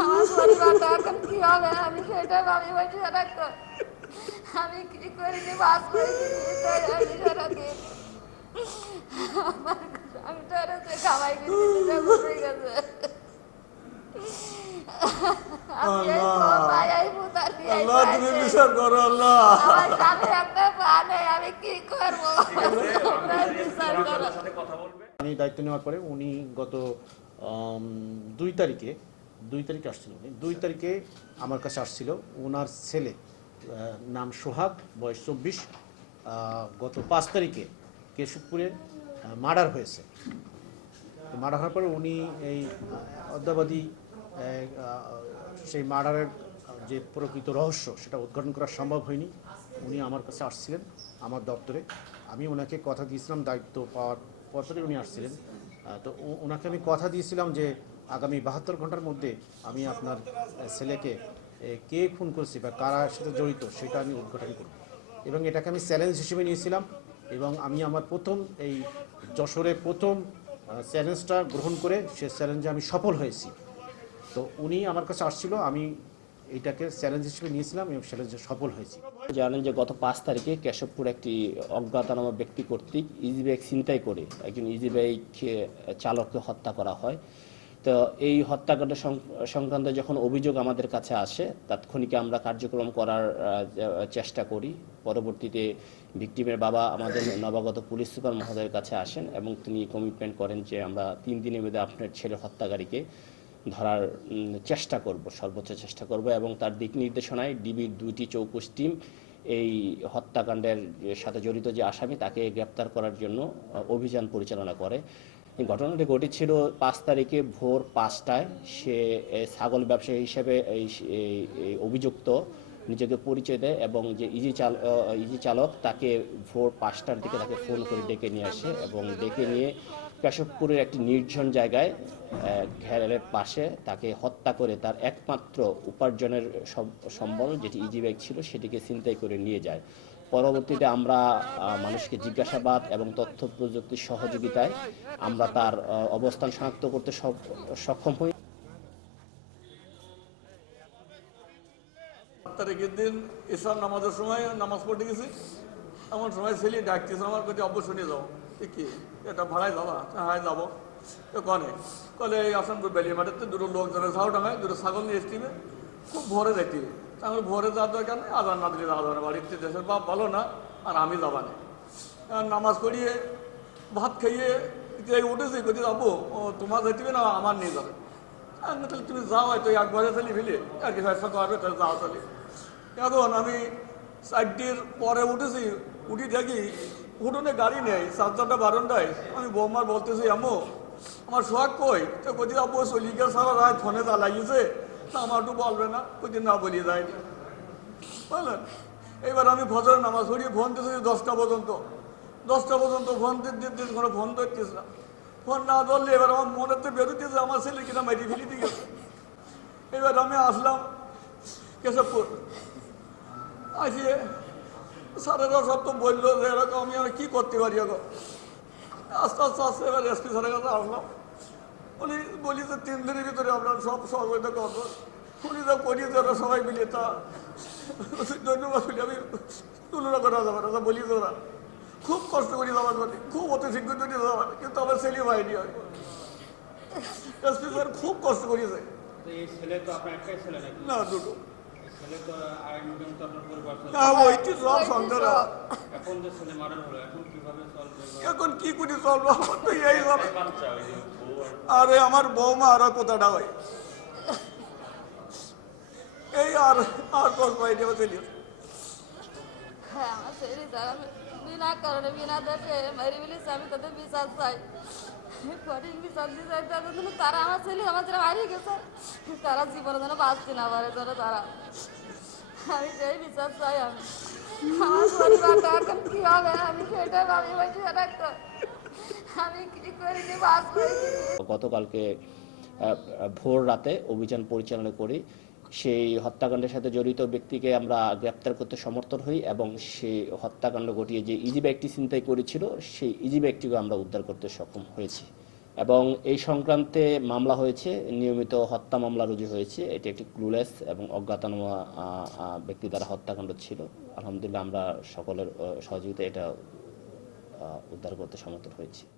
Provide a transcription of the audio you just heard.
আমার পরিবারটা এখন কি হবে আমি সেটা ভাবি বসে থাকতো আমি কি করি যে বাস করে আমি সারাদিন আমার আমি তো আর হচ্ছে খাওয়াই গেছি গেছে আমি আল্লাহ তুমি। বিচার করো আল্লাহ স্বামীর একটা পা নেই আমি কি করব বিচার করো আমি দায়িত্ব নেওয়ার পরে উনি গত দুই তারিখে দুই তারিখে আসছিল উনি। দুই তারিখে আমার কাছে আসছিল ওনার ছেলে নাম সোহাগ বয়স চব্বিশ। গত পাঁচ তারিখে কেশবপুরে মার্ডার হয়েছে। মার্ডার হওয়ার পরে উনি এই অদ্যাবধি সেই মার্ডারের যে প্রকৃত রহস্য সেটা উদ্ঘাটন করা সম্ভব হয়নি। উনি আমার কাছে আসছিলেন আমার দপ্তরে। আমি ওনাকে কথা দিয়েছিলাম দায়িত্ব পাওয়ার পরে উনি আসছিলেন। তো ওনাকে আমি কথা দিয়েছিলাম যে আগামী বাহাত্তর ঘণ্টার মধ্যে আমি আপনার ছেলেকে কে খুন করছি বা কারা সাথে জড়িত সেটা আমি উদ্ঘাটন করব। এবং এটাকে আমি চ্যালেঞ্জ হিসেবে নিয়েছিলাম এবং আমি আমার প্রথম, এই যশোরে প্রথম চ্যালেঞ্জটা গ্রহণ করে সে চ্যালেঞ্জে আমি সফল হয়েছি। তো উনি আমার কাছে আসছিল, আমি এইটাকে চ্যালেঞ্জ হিসেবে নিয়েছিলাম এবং চ্যালেঞ্জে সফল হয়েছি। জানেন যে গত পাঁচ তারিখে কেশবপুর একটি অজ্ঞাতনামা ব্যক্তি কর্তৃক ইজি বাইক ছিনতাই করে একজন ইজি বাইক চালককে হত্যা করা হয়। তো এই হত্যাকাণ্ড সংক্রান্ত যখন অভিযোগ আমাদের কাছে আসে, তাৎক্ষণিক আমরা কার্যক্রম করার চেষ্টা করি। পরবর্তীতে ভিকটিমের বাবা আমাদের নবাগত পুলিশ সুপার মহোদয়ের কাছে আসেন এবং তিনি কমিটমেন্ট করেন যে আমরা তিন দিনের মধ্যে আপনার ছেলে হত্যাকারীকে ধরার চেষ্টা করব, সর্বোচ্চ চেষ্টা করব এবং তার দিক নির্দেশনায় ডিবির দুইটি চৌকুশ টিম এই হত্যাকাণ্ডের সাথে জড়িত যে আসামি তাকে গ্রেপ্তার করার জন্য অভিযান পরিচালনা করে। ঘটনাটি ঘটেছিল পাঁচ তারিখে ভোর পাঁচটায়। সে ছাগল ব্যবসায়ী হিসেবে এই অভিযুক্ত, নিজেকে পরিচয় দেয় এবং যে ইজি চাল ইজি চালক তাকে ভোর পাঁচটার দিকে তাকে ফোন করে ডেকে নিয়ে আসে এবং ডেকে নিয়ে কেশবপুরের একটি নির্জন জায়গায় ঘেরের পাশে তাকে হত্যা করে তার একমাত্র উপার্জনের সম্বল যেটি ইজি ব্যাগ ছিল, সেটিকে ছিনতাই করে নিয়ে যায়। পরবর্তীতে আমরা মানুষকে জিজ্ঞাসাবাদ এবং তথ্য প্রযুক্তির সহযোগিতায় আমরা তার অবস্থান শনাক্ত করতে সক্ষম হই। তারিখের দিন ইসলাম নামাজের সময় নামাজ পড়তে গেছি। এমন সময় ছেলে ডাকতেছে, আমার কাছে অবশ্য নিয়ে যাও। কি এটা ভাড়ায় যাবা হ্যাঁ যাব তো কনে, কলে এই আসানপুর বেলিয়ে মাঠেতে দুটো লোক যারা ঝাউ টাঙায় দুটো ছাগল নিয়ে এসটিবে খুব ভোরে দেখতে তাহলে ভোরে যাওয়ার দরকার নেই, আজান না দিলে যাওয়া না বাড়িতে দেশের বাপ ভালো না, আর আমি যাবা না। নামাজ পড়িয়ে, ভাত খাইয়ে এই উঠেছি কোথায় যাব ও, তোমার যেতে না, আমার নিয়ে যাবে। তাহলে তুমি যাও হয়তো একবারে চালি ফেলে, আর কি ফেসা করবে তাহলে যাও তাহলে। এখন আমি চারটির পরে উঠেছি, উঠি দেখি উঠোনে গাড়ি নেই, সাত চারটা বারোটায় আমি বৌমার বলতেছি, আম্মু, আমার সোহাগ কই? তো কদি আব্বু চলি গিয়ে সারা রাত ফোনে তা লাগিয়েছে না আমার একটু বলবে না কদি না বলি যায়নি বুঝলেন? এবার আমি ফজরের নামাজ পড়িয়ে ফোন দিতেছি দশটা পর্যন্ত। দশটা পর্যন্ত ফোন দিতে কোনো ফোন ধরতেছে না। ফোন না ধরলে এবার আমার মনে তো বেরোতেছে আমার ছেলে কিনা ফেলি দিয়ে গেছে। এবার আমি আসলাম কেশবপুর। আসিয়ে স্যারেরা সব তো বলল যে এরকম আমি আর কি করতে পারি এখন? আস্তে আস্তে আস্তে এবার এসপি স্যারের কাছে আসলাম। উনি বলি যে তিন দিনের ভিতরে আপনার সব সহযোগিতা করব। উনি যা করিয়েছে ওরা সবাই মিলে তা ধন্যবাদ বলি আমি তুলনা করা যাবে না। বলি তো ওরা খুব কষ্ট করি যাবার মানে খুব অতি শীঘ্র যদি যাবার কিন্তু আমার ছেলে হয়নি হয় এসপি স্যার খুব কষ্ট করিয়েছে। না দুটো। এখন যে ছেলে মার্ডার হলো এখন কীভাবে চলবে এখন কি করি চলবো আমার তো এই আর আরে আমার বৌমা আর কোথাটা হয় এই আর আর কষ্ট পাইনি আমার হ্যাঁ আমার ছেলে তারা বিনা কারণে বিনা দোষে মেরে ফেলেছে আমি তাদের বিশ্বাস চাই। তারা আমার আমার হারিয়ে গেছে তারা জীবনে যেন বাঁচতে না তারা আমি সেই বিশ্বাস চাই আমি আমার ভাবি বসে থাকতো আমি কি করি যে বাঁচবো কি গতকালকে ভোর রাতে অভিযান পরিচালনা করি সেই হত্যাকাণ্ডের সাথে জড়িত ব্যক্তিকে আমরা গ্রেপ্তার করতে সমর্থন হই এবং সেই হত্যাকাণ্ড ঘটিয়ে যে ইজি ব্যাগটি চিন্তাই করেছিল, সেই ইজি ব্যাগটিকে আমরা উদ্ধার করতে সক্ষম হয়েছি। এবং এই সংক্রান্তে মামলা হয়েছে, নিয়মিত হত্যা মামলা রুজু হয়েছে। এটি একটি ক্লুলেস এবং অজ্ঞাতনামা ব্যক্তি দ্বারা হত্যাকাণ্ড ছিল। আলহামদুলিল্লাহ আমরা সকলের সহযোগিতা এটা উদ্ধার করতে সমর্থন হয়েছি।